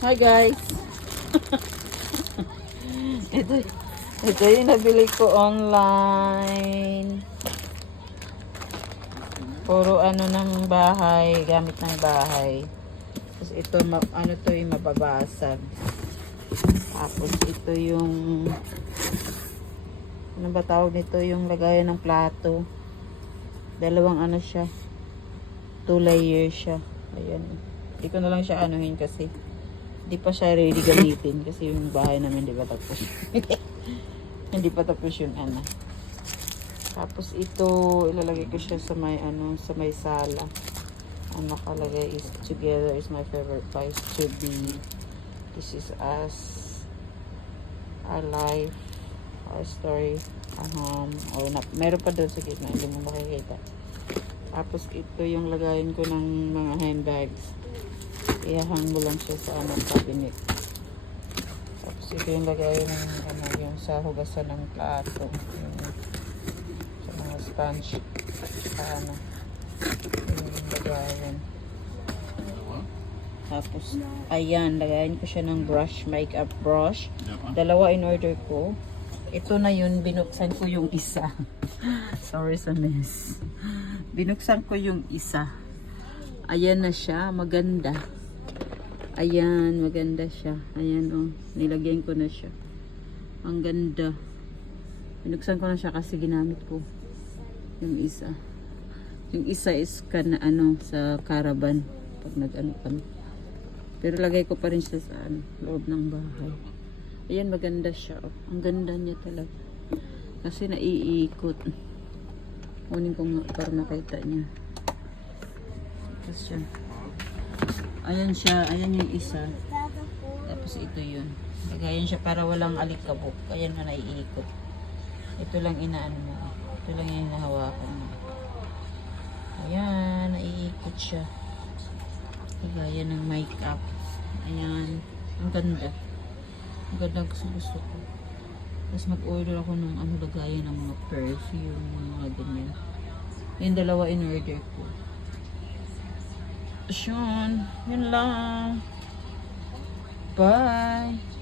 Hi guys. ito, ito yung nabili ko online. Puro ano ng bahay, gamit ng bahay. Tapos ito, ano to yung mababasag. Tapos ito yung, ano ba tawag nito, yung lagayan ng plato. Dalawang ano siya, 2 layers siya. Ayan. Hindi ko na lang siya anuhin kasi hindi pa siya ready gamitin kasi yung bahay namin hindi pa tapos. Hindi pa tapos yung ano. Tapos ito ilalagay ko siya sa may ano, sa may sala. Ang nakalagay is together is my favorite place to be. This is us, our life, our story, our home. Or meron pa doon sa gitna, hindi mo makikita. Tapos ito yung lagayin ko ng mga handbags. Ihahang mo lang siya sa anong cabinet. Tapos ito yung lagayin ng ano, yung sa hugasan ng plato. Yung, sa mga sponge. Sa ano. Yung lagayin. Tapos, ayan, lagayin ko siya ng brush, makeup brush. Dalawa in order ko. Ito na yun, binuksan ko yung isa. Sorry sa mess. Binuksan ko yung isa. Ayan na siya, maganda. Ayan, maganda siya. Ayan, oh, nilagyan ko na siya. Ang ganda. Binuksan ko na siya kasi ginamit ko yung isa. Yung isa is ano, sa caravan. Pag nag-ano kami. Pero lagay ko pa rin siya sa ano, loob ng bahay. Ayan, maganda siya. Oh. Ang ganda niya talaga. Kasi naiikot. Kunin ko nga para makita niya. Ito siya. Ayan siya. Ayan yung isa. Tapos ito yun. Lagayan siya para walang alikabok. Ayan na naiikot. Ito lang inaano mo. Ito lang yung nahawakan mo. Ayan. Naiikot siya. Lagayan ng makeup. Ayan. Ang ganda. Ang ganda gusto ko. Tapos mag-order ako ng ano, lagayan ng mga perfume, mga ganyan. Yung dalawa in order ko. Yun lang. Bye!